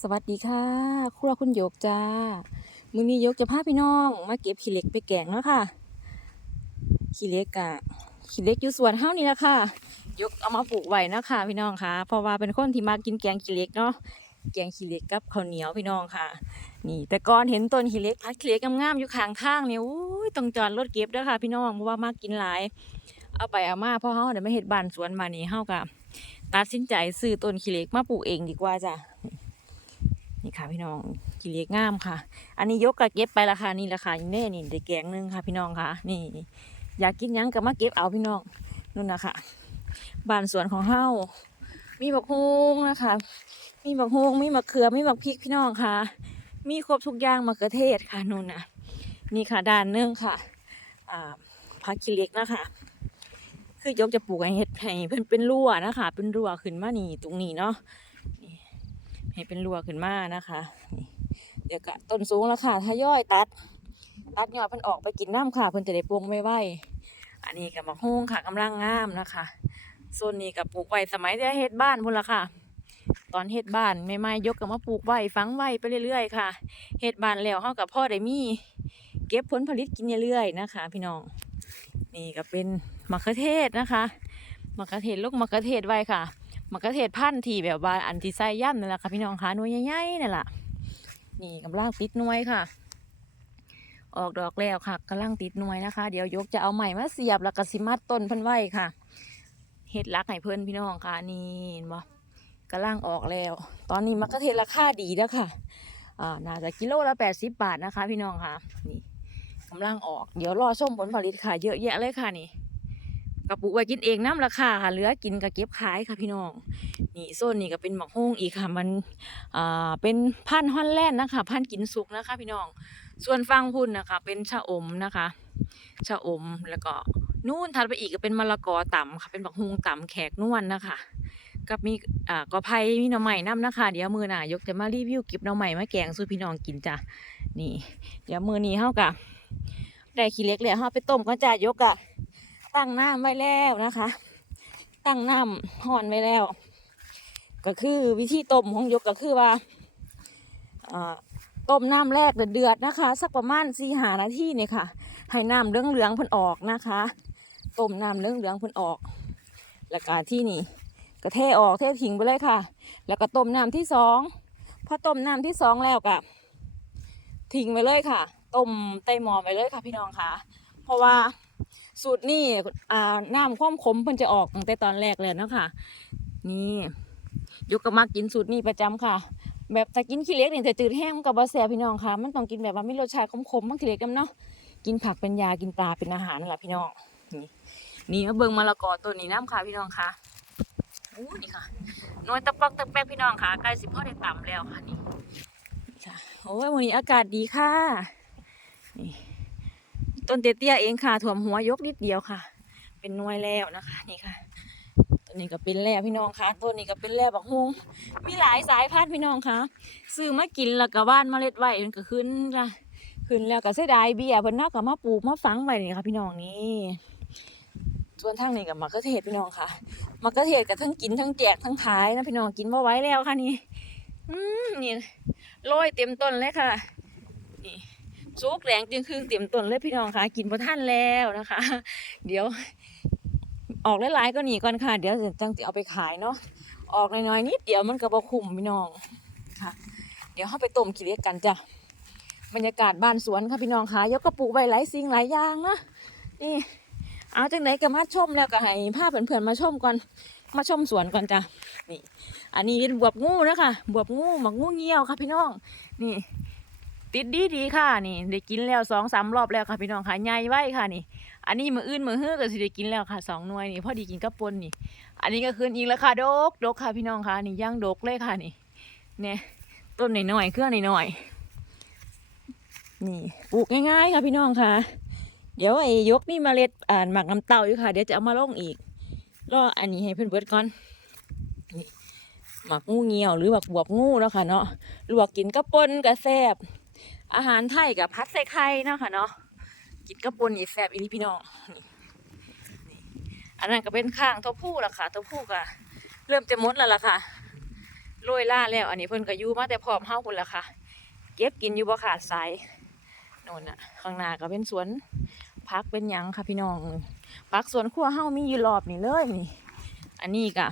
สวัสดีค่ะ ครัวคุณโยกจ้า มือนี้โยกจะพาพี่น้องมาเก็บขี้เหล็กไปแกงเนาะค่ะ ขี้เหล็กกะขี้เหล็กอยู่สวนเฮานี่ละค่ะ ยกเอามาปลูกไว้นะคะพี่น้องค่ะ เพราะว่าเป็นคนที่มากินแกงขี้เหล็กเนาะ แกงขี้เหล็กกับข้าวเหนียวพี่น้องค่ะ นี่ แต่ก่อนเห็นต้นขี้เหล็กพัดขี้เหล็กงามๆอยู่ข้างทางเนี่ยอุ้ยต้องจอดรถเก็บด้อค่ะ พี่น้อง เพราะว่ามากินหลาย เอาไปเอามาเพราะเฮาเดี๋ยวไม่เฮ็ดบานสวนมานี่เฮาก็ตัดสินใจซื้อต้นขี้เหล็กมาปลูกเองดีกว่าจ้ะ ค่ะพี่น้องกิเลกงามค่ะ อันนี้ยกกะเก็บไปราคานี่ราคาอย่างแน่นี่ได้แกงนึงค่ะ พี่น้องค่ะ นี่ อยากกินยังก็มาเก็บเอาพี่น้องนู่นนะคะบ้านสวนของเฮามีบักฮุงนะคะ มีบักฮุงมีมะเขือมีบักพริกพี่น้องค่ะ มีครบทุกอย่างมะเขือเทศค่ะนู่นนะนี่ค่ะด้านนึงค่ะอ่าผักกิเลกนะคะคือยกจะปลูกให้เฮ็ดให้เพิ่นเป็นรั้วนะคะ เป็นรั้วขึ้นมานี่ตรงนี้เนาะ ให้เป็นรัวขึ้นมานะคะนี่เดี๋ยวกะต้นสูงแล้วค่ะทยอยตัด ตัดยอดเพิ่นออกไปกินน้ำค่ะเพิ่นจะได้ปลงไม่ไหวอันนี้กับมะฮุ่งค่ะกำลังงามนะคะโซนนี้กับปลูกไว้สมัยที่เฮ็ดบ้านพุ่นละค่ะ ตอนเฮ็ดบ้านไม่ไม่ยกกับมาปลูกไว้ฝังไว้ไปเรื่อยๆค่ะเฮ็ดบ้านแล้วเฮากับพ่อได้มีเก็บผลผลิตกินเรื่อยๆนะคะ พี่น้องนี่ก็เป็นมะเขือเทศนะคะมะเขือเทศลูกมะเขือเทศไว้ค่ะ มะเขือเทศพันธุ์ที่แบบว่าอันที่ใส่ย่ำนั่นแหละค่ะพี่น้องค่ะหน่วยใหญ่ๆนั่นแหละนี่กำลังติดหน่วยค่ะ ออกดอกแล้วค่ะกำลังติดหน่วยนะคะ เดี๋ยวยกจะเอาใหม่มาเสียบแล้วก็สิมัดต้นเพิ่นไว้ค่ะเฮ็ดรักให้เพิ่นพี่น้องค่ะนี่เห็นบ่กำลังออกแล้ว ตอนนี้มะเขือเทศราคาดีแล้วค่ะอ่าน่าจะกิโลละแปดสิบบาทนะคะ พี่น้องค่ะนี่กำลังออก เดี๋ยวรอชมผลผลิตค่ะ เยอะแยะเลยค่ะนี่ กระปุกไว้กินเองน้ำราคาค่ะเหลือกินก็เก็บขายค่ะพี่น้อง นี่โซนนี่ก็เป็นหมักฮงอีกค่ะ มันอ่าเป็นพันธุ์ฮอลแลนด์นะคะพันธุ์กินสุกนะคะ พี่น้อง ส่วนฟังพุ่นนะคะ เป็นชะอมนะคะชะอมแล้วก็นู่นถัดไปอีกก็เป็นมะละกอต่ำค่ะ เป็นหมักฮุงต่ำแขกนวลนะคะกับมีอ่ากอไผ่มีหน่อใหม่น้ำนะคะ เดี๋ยวมือหน่ายกจะมารีวิวเก็บหน่อใหม่มาแกงสู่พี่น้องกินจ้ะนี่ เดี๋ยวมือนี้เฮากะได้ขี้เล็กแล้วเฮาไปต้มก็จะยกอะ ตั้งน้ำไว้แล้วนะคะ ตั้งน้ำห่อนไว้แล้ว ก็คือวิธีต้มของยกก็คือว่าอ่าต้มน้ำแรกเดือดนะคะ สักประมาณสี่หานาทีเนี่ยค่ะ ให้น้ำเหลืองๆเพิ่นออกนะคะต้มน้ำเหลืองๆเพิ่นออก แล้วก็ที่นี่ก็เทออกเททิ้งไปเลยค่ะ แล้วก็ต้มน้ำที่สองพอต้มน้ำที่สองแล้วก็ทิ้งไปเลยค่ะต้มเตยหมอไปเลยค่ะพี่น้องค่ะ เพราะว่า สูตรนี่อ่าน้ำความขมเพิ่นจะออกตั้งแต่ตอนแรกเลยเนาะค่ะ นี่ยกก็มากินสูตรนี้ประจำค่ะ แบบถ้ากินขี้เล็กเนี่ยจะจืดแห้งกับบะแสพี่น้องค่ะ มันต้องกินแบบว่าม่รสชาติขมๆมันขี้เล็กกันเนาะกินผักเป็นยากินปลาเป็นอาหารนั่นแหละพี่น้องนี่นี่มาเบิ่งมะละกอต้นนี้น้ำค่ะพี่น้องค่ะอู้นี่ค่ะน้อยตะปอกตะแป๊กพี่น้องค่ะใกล้สิพ่อได้ต่ำแล้วค่ะนี่นี่ค่ะโอ้ยวันนี้อากาศดีค่ะนี่ ต้นเตี้ยๆเองค่ะถ่วมหัวยกนิดเดียวค่ะ เป็นน่วยแล้วนะคะนี่ค่ะต้นนี้ก็เป็นแล้วพี่น้องค่ะต้นนี้ก็เป็นแล้วบักฮงมีหลายสายพันธุ์พี่น้องค่ะซื้อมากินแล้วก็บ้านเมล็ดไว้มันก็ขึ้นจ้ะขึ้นแล้วก็เสียดายเบี้ยเพิ่นนอกก็มาปลูกมาฝังไว้นี่ค่ะ พี่น้องนี่ส่วนทางนี้กับมะเขือเทศพี่น้องค่ะมะเขือเทศกับทั้งกินทั้งแจกทั้งขายนะพี่น้องกินบ่ไว้แล้วค่ะนี่อืมนี่โรยเต็มต้นเลยค่ะ นี่ สุกแรงจึงคือเตรียมต้นเลยพี่น้องค่ะ กินพอท่านแล้วนะคะ เดี๋ยว ออกหลายๆก็หนีก่อนค่ะ เดี๋ยวจังจะเอาไปขายเนาะออกน้อยๆนิดเดียวมันก็บ่คุ้มพี่น้องค่ะ เดี๋ยวเข้าไปต้มขี้เล็กกันจ้ะบรรยากาศบ้านสวนค่ะพี่น้องค่ะยกกระปุกใบหลายสิ่งหลายอย่างนะนี่เอาจังไหนก็มาชมแล้วก็ให้พาเพื่อนๆมาชมก่อนมาชมสวนก่อนจ้ะนี่ อันนี้เป็นบวบงูนะคะบวบงูหมักงูเงี้ยวค่ะพี่น้อง นี่ ติดดีดีค่ะนี่ได้กินแล้วสองสามรอบแล้วค่ะพี่น้องค่ะใหญ่ไว้ค่ะนี่ อันนี้มืออื่นมือฮื้อก็สิได้กินแล้วค่ะสองหน่วยนี่พอดีกินกับปนนี่ อันนี้ก็คืนอีกแล้วค่ะดกดกค่ะพี่น้องค่ะนี่ย่างดกเลยค่ะนี่เนี่ยต้นหน่อยๆเครื่องหน่อยๆนี่ปลูกง่ายๆค่ะพี่น้องค่ะ เดี๋ยวไอ้ยกนี่มเมล็ดอ่านหมักน้ำเต้าอยู่ค่ะเดี๋ยวจะเอามาลงอีกรออันนี้ให้เพื่อนเบิดก่อนนี่หมักงูเงียวหรือหมักบวบงูเนาะค่ะเนาะลวกกินกับปนกับแซบ อาหารไทยกับพัดใส่ไข่เนาะค่ะเนาะกินกระปุนอีแซบอีนี่พี่น้องอันนั้นก็เป็นข้างตัวผู้ละค่ะตัวผู้ก็เริ่มจะมดแล้วล่ะค่ะโรยล่าแล้ว อันนี้เพิ่นก็อยู่มาแต่พร้อมเฮาพุ่นละค่ะ เก็บกินอยู่บ่ขาดสายโน่นน่ะข้างหน้าก็เป็นสวนพักเป็นหยังค่ะพี่น้องพักสวนครัวเฮามีอยู่รอบนี่เลยนี่ อันนี้ก็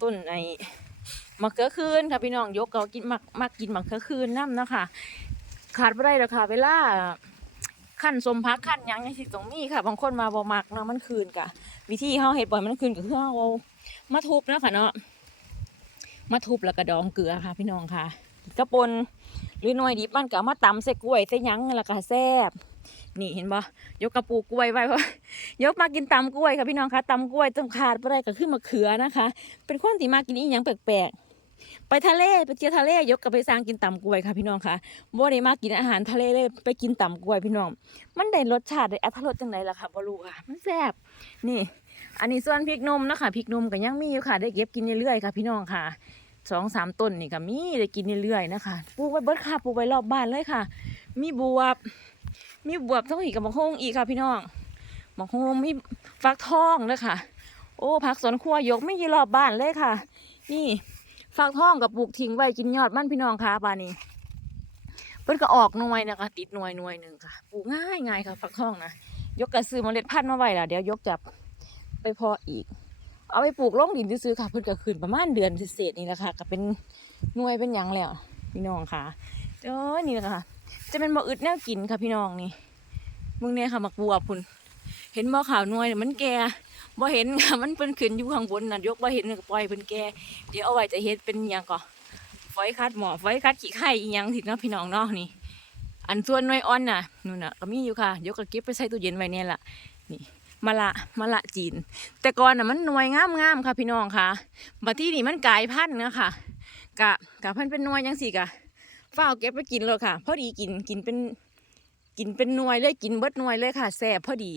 ต้นไอ มะเขือคืนค่ะพี่น้องยกก็กินมักมักกินมะเขือคืนน้ำนะคะขาดบ่ได้แล้วค่ะเวลาขั้นสมพักขั้นยังยังสิตรงนี้ค่ะ บางคนมาบ่มักเนาะมันคืนกะวิธีเฮาเฮ็ดบ่อยมันคืนก็คือเฮามาทุบนะค่ะเนาะมาทุบแล้วก็ดองเกลือค่ะ พี่น้องค่ะกระปนหรือหน่วยดิบมันก็มาตำใส่กล้วยใส่ยังแล้วก็แซ่บนี่เห็นบ่ยกกระปูกล้วยไว้เพราะยกมากินตำกล้วยค่ะพี่น้องค่ะตำกล้วยต้องขาดบ่ได้ก็คือมะเขือนะคะ เป็นคนที่มากินอีหยังแปลกๆ ไปทะเลไปเที่ยวทะเลยกก็ไปสร้างกินตำกล้วยค่ะพี่น้องค่ะบ่ได้มากินอาหารทะเลเลยไปกินตำกล้วยพี่น้อง มันได้รสชาติได้อรรถรสจังไดล่ะค่ะบ่รู้ค่ะ มันแซ่บนี่ อันนี้ส่วนพริกนมนะคะพริกนมก็ยังมีอยู่ค่ะ ได้เก็บกินเรื่อยๆค่ะพี่น้องค่ะสองสามต้นนี่ก็มีได้กินเรื่อยๆนะคะปลูกไว้เบิดค่ะปลูกไว้รอบบ้านเลยค่ะ มีบวบ มีบวบทั้งหีกับมะฮงอีกค่ะพี่น้องมะฮงมีฟักทองเลยค่ะ โอ้ผักสวนครัวยกไม่ยีรอบบ้านเลยค่ะ นี่ ฟักทองกับปลูกทิ้งไว้กินยอดมันพี่น้องค่ะบ้านนี้เพิ่นก็ออกหน่วยนะคะ ติดหน่วยหน่วยหนึ่งค่ะปลูกง่ายง่ายค่ะฟักทองนะยกกระซื้อเมล็ดพันธุ์มาไว้ล่ะเดี๋ยวยกจับไปพออีก เอาไปปลูกลงดินซื้อค่ะ เพิ่นก็ขึ้นประมาณเดือนเศษนี่แหละค่ะก็เป็นหน่วยเป็นยังแล้ว พี่น้องค่ะเอ้ยนี่แหละค่ะ จะเป็นบ่อึดแนวกินค่ะพี่น้องนี่มึงเนี่ยค่ะมักบัวพุ่น เห็นบ่ขาวน่วยเนี่ยมันแก่บ่เห็นค่ะมันเป็นขึ้นอยู่ข้างบนน่ะยกบ่เห็นก็ปล่อยเพิ่นแก่เดี๋ยวเอาไว้จะเฮ็ดเป็นหยังก่อฝอยคัดหมอฝอยคัดขี้ไข่อีหยังสิเนาะพี่น้องเนาะนี่ อันส่วนน่วยอ่อนน่ะนู่นน่ะก็มีอยู่ค่ะยกก็เก็บไปใส่ตู้เย็นไว้เนี่ยล่ะนี่มะละมะละจีน แต่ก่อนน่ะมันหน่วยงามๆค่ะพี่น้องค่ะบัดที่นี่มันกลายพันธุ์นะค่ะกะกะพันธุ์เป็นหน่วยจังซี่กะฝ้าวเก็บไปกินเลยค่ะพอดีกินกินเป็นกินเป็นหน่วยเลยกินเบิดหน่วยเลยค่ะแซ่บพอดี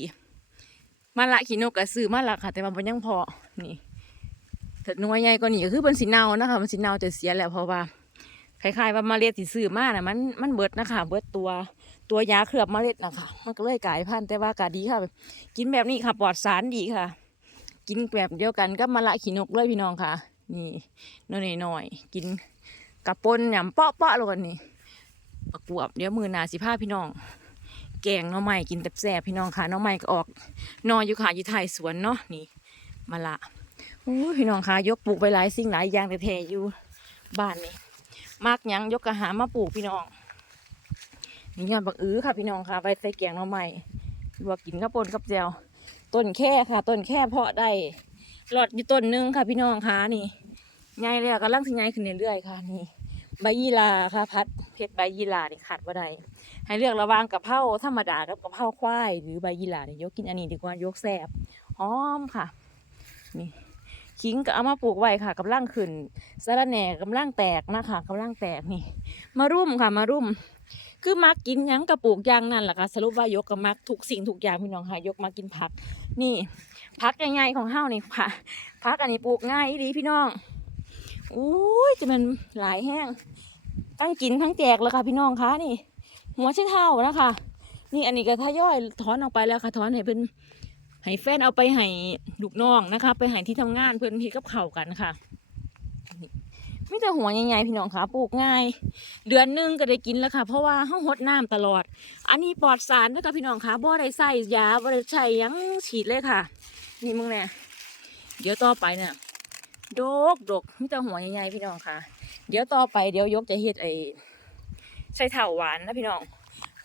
มาละขีนกกระซื้อมาละค่ะ แต่ว่ามันยังพอนี่ถ้าหน่วยใหญ่กว่านี้ก็คือเป็นสีเนานะคะมันสีเนาจะเสียแล้วเพราะว่าคล้ายๆว่าเมาเล็ดที่ซื้อมาน่ะมันมันเบิดนะคะเบิดตัวตัวยาเคลือบเมล็ดนะคะมันก็เลยกลายพันธุ์แต่ว่ากาดีค่ะ กินแบบนี้ค่ะปลอดสารดีค่ะ กินแบบเดียวกันก็มาละขีนกเลยพี่น้องค่ะ นี่น้อยๆหน่อยกินกับปนหยำเปาะเปาะๆเลยนี่ประกวบเดี๋ยวมือนาสิพาพี่น้อง แกงน้องใหม่กินแซ่บๆพี่น้องค่ะน้องใหม่ก็ออก นอนอยู่ค่ะอยู่ท้ายสวนเนาะนี่มาละอู้พี่น้องค่ะยกปลูกไปหลายสิ่งหลายอย่างแต่แท้อยู่บ้านนี่มากยังยกกระหามาปลูกพี่น้องนี่ยอดบักอื้อค่ะพี่น้องค่ะไปใส่แกงน้องใหม่ลวกกินกับปนกับแจวต้นแค่ค่ะต้นแค่เพาะได้หลอดอยู่ต้นหนึงค่ะ พี่น้องค่ะนี่ใหญ่เลยกำลังสิใหญ่ขึ้นเรื่อยๆค่ะนี่ใบยี่ลาค่ะพัด เพชรใบยี่ลานี่ยขาดว่าใดให้เลือกระหว่างกะเพราธรรมดากับกะเพราควายหรือใบยี่ลาเนี่ยยกกินอันนี้ดีกว่ายกแสบหอมค่ะนี่ขิงก็เอามาปลูกไว้ค่ะกำลังขึ้นสะระแหน่กำลังแตกนะคะกำลังแตกนี่ มารุ่มค่ะมารุ่ม คือมักกินยังกระปลูกยางนั่นแหละค่ะสรุปว่ายกกับมักทุกสิ่งทุกอย่างพี่น้องค่ะ ยกมากินผัก นี่ผักใหญ่ๆของเฮานี่ค่ะพักอันนี้ปลูกง่ายดีพี่น้องอุ้ยจะมันหลายแห้ง ตั้งกินทั้งแจกเลยค่ะพี่น้องคะนี่ หัวเช่เท่านะคะ นี่อันนี้ก็ทยอยถอนออกไปแล้วค่ะถอนให้เป็นให้แฟนเอาไปให้ลูกน้องนะคะ ไปให้ที่ทำงานเพื่อนพี่กับเข่ากันค่ะนี่มีแต่หัวใหญ่ๆพี่น้องคะปลูกง่าย เดือนหนึงก็ได้กินแล้วค่ะ เพราะว่าห้องหดน้ำตลอด อันนี้ปลอดสารนะคะพี่น้องคะบ่ได้ใส่ยาบ่ได้ใช้ยังฉีดเลยค่ะ นี่มึงเนี่ยเดี๋ยวต่อไปเนี่ยดกดกมีแต่หัวใหญ่ๆพี่น้องค่ะ เดี๋ยวต่อไปเดี๋ยวยกจะเฮ็ดไอ้ใส่เถ่าหวานนะพี่น้อง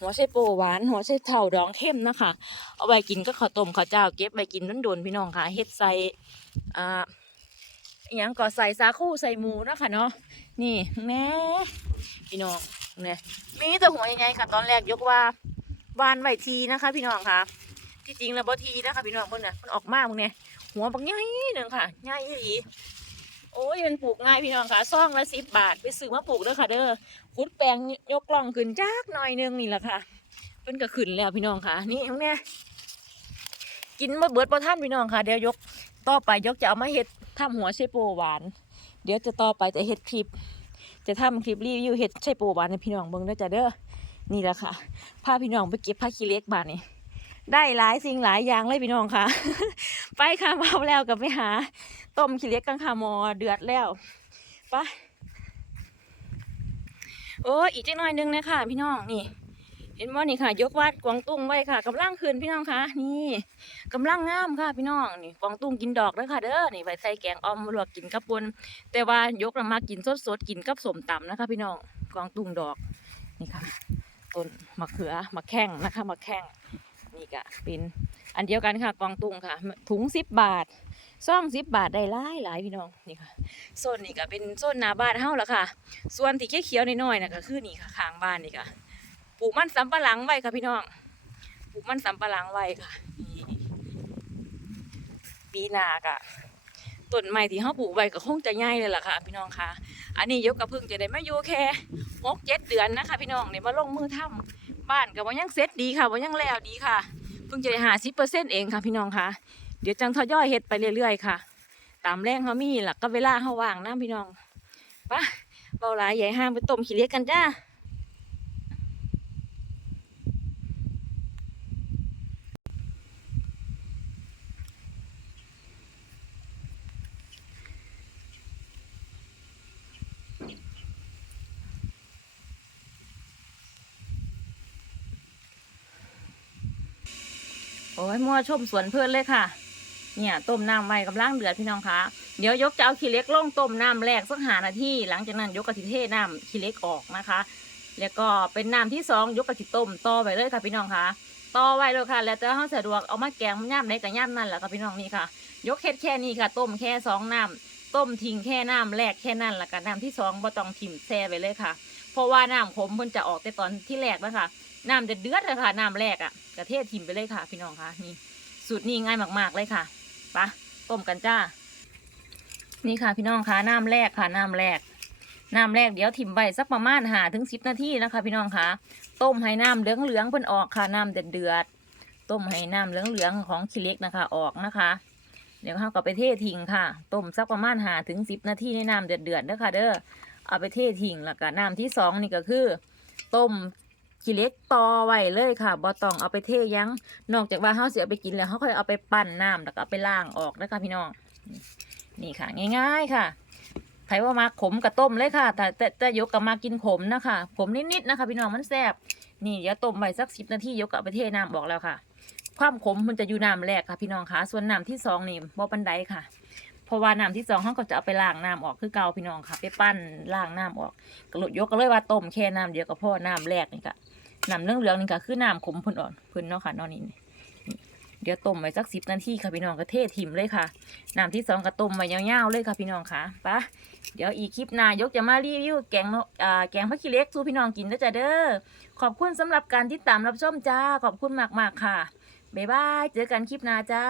หัวไชโปหวาน หัวไชเถ่าดองเข้มนะคะ เอาไว้กินก็ข้าวต้มข้าวเจ้าเก็บไว้กินนั่นโดนๆพี่น้องค่ะเฮ็ดใส่อ่าอหยังก็ใส่สาคูใส่หมูนะคะเนาะนี่แม่พี่น้องเนี่ยมีแต่หัวใหญ่ๆค่ะ ตอนแรกยกว่าวานไว้ทีนะคะ พี่น้องค่ะ ที่จริงแล้วบ่ทีนะคะพี่น้องเพิ่นน่ะมันออกมามึงเนี่ยหัวบักใหญ่หนึ่งค่ะใหญ่อีหลี โอ้ยมันปลูกง่ายพี่น้องค่ะซองละสิบบาท ไปซื้อมาปลูกเด้อค่ะ เด้อขุดแปลงยกกล่องขึ้นจักหน่อยนึงนี่แหละค่ะเพิ่นก็ขึ้นแล้วพี่น้องค่ะ นี่ตรงเนี้ยกินมาเบิดบ่ท่านพี่น้องค่ะ เดี๋ยวยกต่อไปยกจะเอามาเฮ็ดทำหัวไชโปหวาน เดี๋ยวจะต่อไปจะเฮ็ดคลิป จะทำคลิปรีวิวเฮ็ดไชโปหวานให้พี่น้องเบิ่งเด้อจ้ะเด้อนี่แหละค่ะพาพี่น้องไปเก็บผักขี้เล็กบาดนี้ได้หลายสิ่งหลายอย่างเลยพี่น้องค่ะ ไปค่ะเมาแล้วกับไปหา ต้มขี้เล็กกังคามอเดือดแล้วไปโอ้อีกจักหน่อยนึงนะคะพี่น้องนี่ เห็นว่านี่ค่ะ ยกวัดกวางตุ้งไว้ค่ะกำลังขึ้นพี่น้องคะนี่กำลังงามค่ะพี่น้องนี่กวางตุ้งกินดอกเด้อค่ะเด้อนี่ไว้ใส่แกงออมลวกกินกับปนแต่ว่ายกมากินสดๆกินกับสมตำนะคะ พี่น้องกวางตุ้งดอกนี่ค่ะต้นมะเขือมะแข้งนะคะมะแข้งนี่ก็เป็นอันเดียวกันค่ะกวางตุ้งค่ะ ถุงสิบบาท ซ่องสิบบาทได้หลายหลายพี่น้องนี่ค่ะโซนนี่ก็เป็นโซนหน้าบ้านเฮาละค่ะ ส่วนที่เขียวๆน้อยๆน่ะก็คือนี่ค่ะข้างบ้านนี่ค่ะปลูกมันสำปะหลังไว้ค่ะพี่น้องปลูกมันสำปะหลังไว้ค่ะปีนากะต้นไม้ที่เขาปลูกไว้ก็คงจะใหญ่เลยล่ะค่ะ พี่น้องค่ะอันนี้ยกกระพึ่งจะได้มาอยู่แค่หกเจ็ดเดือนนะคะ พี่น้องเนี่ยมาลงมือทำบ้านกับว่ายังเซ็ตดีค่ะว่ายังแล้วดีค่ะเพิ่งจะได้หาสิเปอร์เซ็นต์เองค่ะพี่น้องค่ะ เดี๋ยวจังทอย่อยเฮ็ดไปเรื่อยๆค่ะ ตามแรงเขามีหลักก็เวลาเขาว่างนะพี่น้องปะเบาหลายใหญ่ห้ามไปต้มขี้เล็กกันจ้าโอ้ยมัวชมสวนเพื่อนเลยค่ะ เนี่ยต้มน้ำไว้กำลังเดือดพี่น้องคะเดี๋ยวยกจะเอาขี้เล็กลงต้มน้ำแรกสักหานาทีหลังจากนั้นยกกระติเทน้ำขี้เล็กออกนะคะ แล้วก็เป็นน้ำที่สองยกกระติต้มต่อไปเลยค่ะพี่น้องคะต่อไว้เลยค่ะ แล้วแต่เขาสะดวกเอามาแกงย่ำไหนกับย่ำนั่นแหละค่ะพี่น้องนี่ค่ะ ยกเฮ็ดแค่นี้ค่ะ ต้มแค่สองน้ำต้มทิ้งแค่น้ำแรกแค่นั้นแหละค่ะน้ำที่สองบ่ต้องถิ่มแช่ไปเลยค่ะ เพราะว่าน้ำขมเพิ่นจะออกแต่ตอนที่แรกนะคะน้ำเดือดเดือดเลยค่ะน้ำแรกอะ่ะกระเทศทิมไปเลยค่ะ พี่น้องคะนี่สูตรนี้ง่ายมากๆเลยค่ะ ปะต้มกันจ้า นี่ค่ะพี่น้องคะน้ำแรกค่ะน้ำแรกน้ำแรกเดี๋ยวทิมไว้สักประมาณหาถึงสิบนาทีนะคะ พี่น้องคะต้มให้น้ำเหลืองเหลืองๆเพิ่นออกค่ะน้ำเดือดเดือดต้มให้น้ำเหลืองเหลืองๆของขี้เล็กนะคะออกนะคะ เดี๋ยวเขาก็ไปเททิ้งค่ะ ต้มสักประมาณหาถึงสิบนาทีในน้ำเดือดเดือดๆเด้อค่ะเด้อเอาไปเททิ้งแล้วก็น้ำที่สองนี่ก็คือ ต้ม ขี้เล็กต่อไว้เลยค่ะบ่ต้องเอาไปเทยั้งนอกจากว่าเขาเสียไปกินแล้วเขาค่อยเอาไปปั้นน้ำแล้วก็เอาไปล้างออกนะคะพี่น้องนี่ค่ะ ง่ายๆค่ะใครว่ามาขมกับต้มเลยค่ะ แต่แต่ยกกับมากินขมนะคะขมนิดๆนะคะ พี่น้องมันแซ่บนี่เดี๋ยวต้มไว้สักสิบนาทียกกับไปเทน้ำบอกแล้วค่ะ ความขมมันจะอยู่น้ำแรกค่ะ พี่น้องคะส่วนน้ำที่สองนี่บ่ปันไดค่ะ เพราะว่าน้ำที่สองเขาก็จะเอาไปล้างน้ำออกคือเก่าพี่น้องค่ะ ไปปั้นล้างน้ำออกก็เลยยกก็เลยว่าต้มแค่น้ำเดียวก็พอน้ำแรกนี่ค่ะน้ำเหลืองๆนี่ก็คือน้ำขมเพิ่นอ่อนเพิ่นเนาะค่ะนอนนี่นี่เดี๋ยวต้มไว้สักสิบนาทีค่ะพี่น้องก็เทถิ่มเลยค่ะน้ำที่สองก็ต้มไว้ยาวๆเลยค่ะพี่น้องค่ะปะเดี๋ยวอีกคลิปนายกจะมารีวิวแกงเนาะอ่าแกงผักขี้เล็กสู่พี่น้องกินนะจ๊ะเด้อขอบคุณสำหรับการติดตามรับชมจ้าขอบคุณมากๆค่ะบ๊ายบายเจอกันคลิปหน้าจ้า